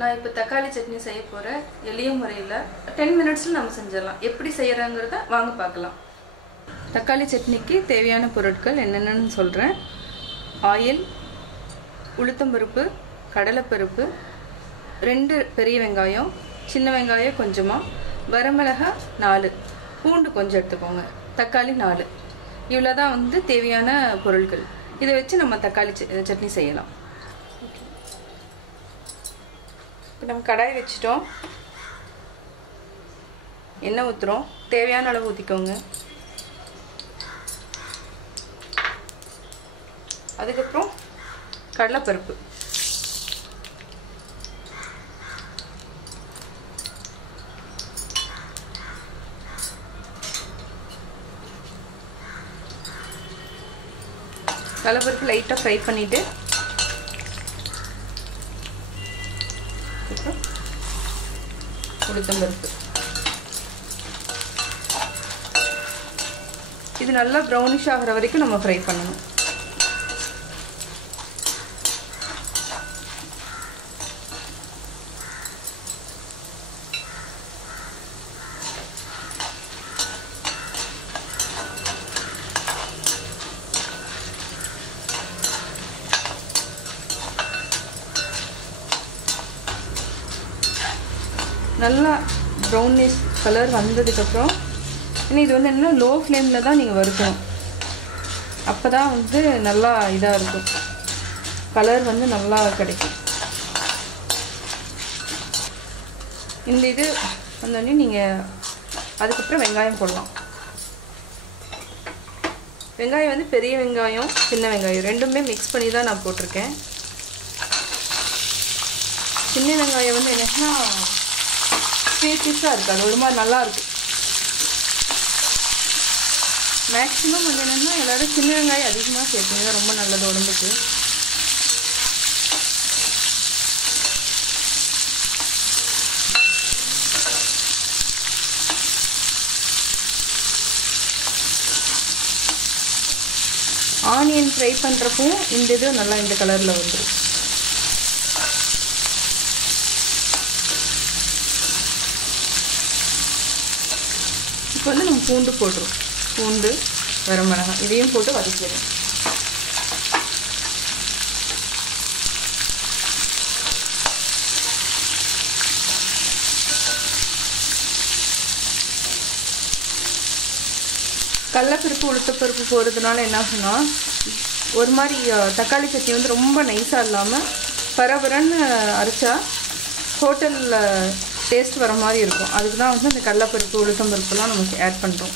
நான் இப்போ தக்காளி சட்னி செய்ய போகிறேன். எளிய முறையில் 10 மினிட்ஸில் நம்ம செஞ்சிடலாம். எப்படி செய்யறாங்கிறத வாங்க பார்க்கலாம். தக்காளி சட்னிக்கு தேவையான பொருட்கள் என்னென்னு சொல்கிறேன். ஆயில், உளுத்தம்பருப்பு, கடலைப்பருப்பு, 2 பெரிய வெங்காயம், சின்ன வெங்காயம் கொஞ்சமாக, வரமிளகாய் 4, பூண்டு கொஞ்சம் எடுத்துக்கோங்க, தக்காளி 4. இவ்வளோ தான் வந்து தேவையான பொருட்கள். இதை வச்சு நம்ம தக்காளி சட்னி செய்யலாம். இப்போ நம்ம கடாய் வச்சிட்டோம். எண்ணெய் ஊற்றுறோம். தேவையான அளவு ஊற்றிக்கோங்க. அதுக்கப்புறம் கடலைப்பருப்பு, கடலைப்பருப்பு லைட்டாக ஃப்ரை பண்ணிவிட்டு உளுத்தம்பருப்பு. இது நல்லா ப்ரௌனிஷ் ஆகிற வரைக்கும் நம்ம ஃப்ரை பண்ணணும். நல்லா ப்ரௌனிஷ் கலர் வந்ததுக்கப்புறம் இது வந்து என்ன, லோ ஃப்ளேமில் தான் நீங்கள் வறுக்கணும். அப்போ தான் வந்து நல்லா இதாக இருக்கும், கலர் வந்து நல்லா கிடைக்கும். இந்த இது வந்தோடனே நீங்கள் அதுக்கப்புறம் வெங்காயம் போடலாம். வெங்காயம் வந்து பெரிய வெங்காயம், சின்ன வெங்காயம் ரெண்டுமே மிக்ஸ் பண்ணி தான் நான் போட்டிருக்கேன். சின்ன வெங்காயம் வந்து என்னன்னா ஸ்வீட்டிஷாக இருக்குது, அது ஒரு மாதிரி நல்லா இருக்குது. மேக்ஸிமம் வந்து என்னென்னா எல்லோரும் சின்ன வெங்காயம் அதிகமாக சேர்த்துங்க, ரொம்ப நல்லது உடம்புக்கு. ஆனியன் ஃப்ரை பண்ணுறப்போ இந்த இது நல்லா இந்த கலரில் வந்துடும். இப்போ வந்து நம்ம பூண்டு போட்டுரும். பூண்டு, வரமிளகாய் இதையும் போட்டு வதக்கிடுறோம். கடலைப்பருப்பு, உளுத்தப்பருப்பு போடுறதுனால என்ன ஆகும்னா, ஒரு மாதிரி தக்காளி சட்னி வந்து ரொம்ப நைஸாக இல்லாமல் பரபரன்னு அரைச்சா ஹோட்டலில் டேஸ்ட் வர மாதிரி இருக்கும். அதுக்கு தான் வந்து இந்த கடலைப்பருப்பு, உளுத்தம்பருப்புலாம் நமக்கு ஆட் பண்ணுறோம்.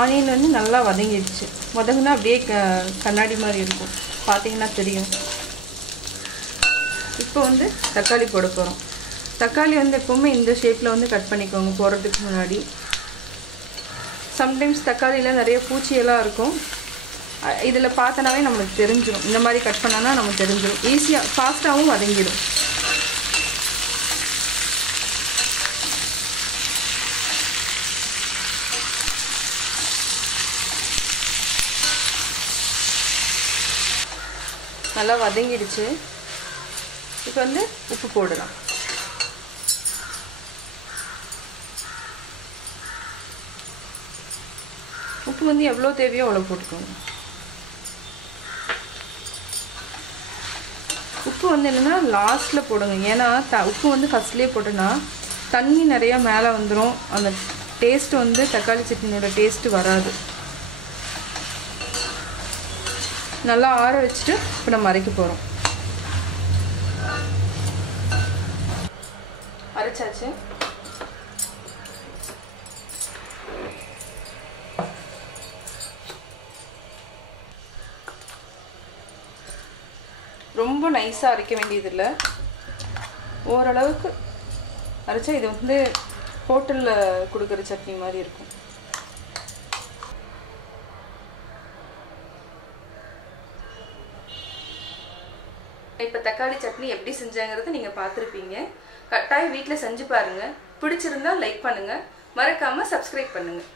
ஆனியன் வந்து நல்லா வதங்கிடுச்சு. வதங்கினா அப்படியே கண்ணாடி மாதிரி இருக்கும், பார்த்தீங்கன்னா தெரியும். இப்போ வந்து தக்காளி போட போகிறோம். தக்காளி வந்து எப்போவுமே இந்த ஷேப்பில் வந்து கட் பண்ணிக்கோங்க போடுறதுக்கு முன்னாடி. சம்டைம்ஸ் தக்காளியில் நிறைய பூச்சியெல்லாம் இருக்கும், இதில் பார்த்தனாவே நமக்கு தெரிஞ்சிடும். இந்த மாதிரி கட் பண்ணோன்னா நமக்கு தெரிஞ்சிடும், ஈஸியாக ஃபாஸ்ட்டாகவும் வதங்கிடும். நல்லா வதங்கிடுச்சு. இப்போ வந்து உப்பு போடலாம். உப்பு வந்து எவ்வளோ தேவையோ அவ்வளோ போட்டுக்கோங்க. உப்பு வந்து என்னென்னா லாஸ்ட்டில் போடுங்க. ஏன்னா உப்பு வந்து ஃபஸ்ட்லேயே போட்டோன்னா தண்ணி நிறையா மேலே வந்துடும், அந்த டேஸ்ட்டு வந்து தக்காளி சட்னியோட டேஸ்ட்டு வராது. நல்லா ஆற வச்சுட்டு இப்போ நம்ம அரைக்க போகிறோம். அரைச்சாச்சு. ரொம்ப நைஸாக அரைக்க வேண்டியதில்லை, ஓரளவுக்கு அரைச்சா இது வந்து ஹோட்டலில் கொடுக்குற சட்னி மாதிரி இருக்கும். இப்போ தக்காளி சட்னி எப்படி செஞ்சாங்கிறது நீங்கள் பார்த்துருப்பீங்க. கட்டாயம் வீட்டில் செஞ்சு பாருங்கள். பிடிச்சிருந்தா லைக் பண்ணுங்கள், மறக்காமல் சப்ஸ்கிரைப் பண்ணுங்கள்.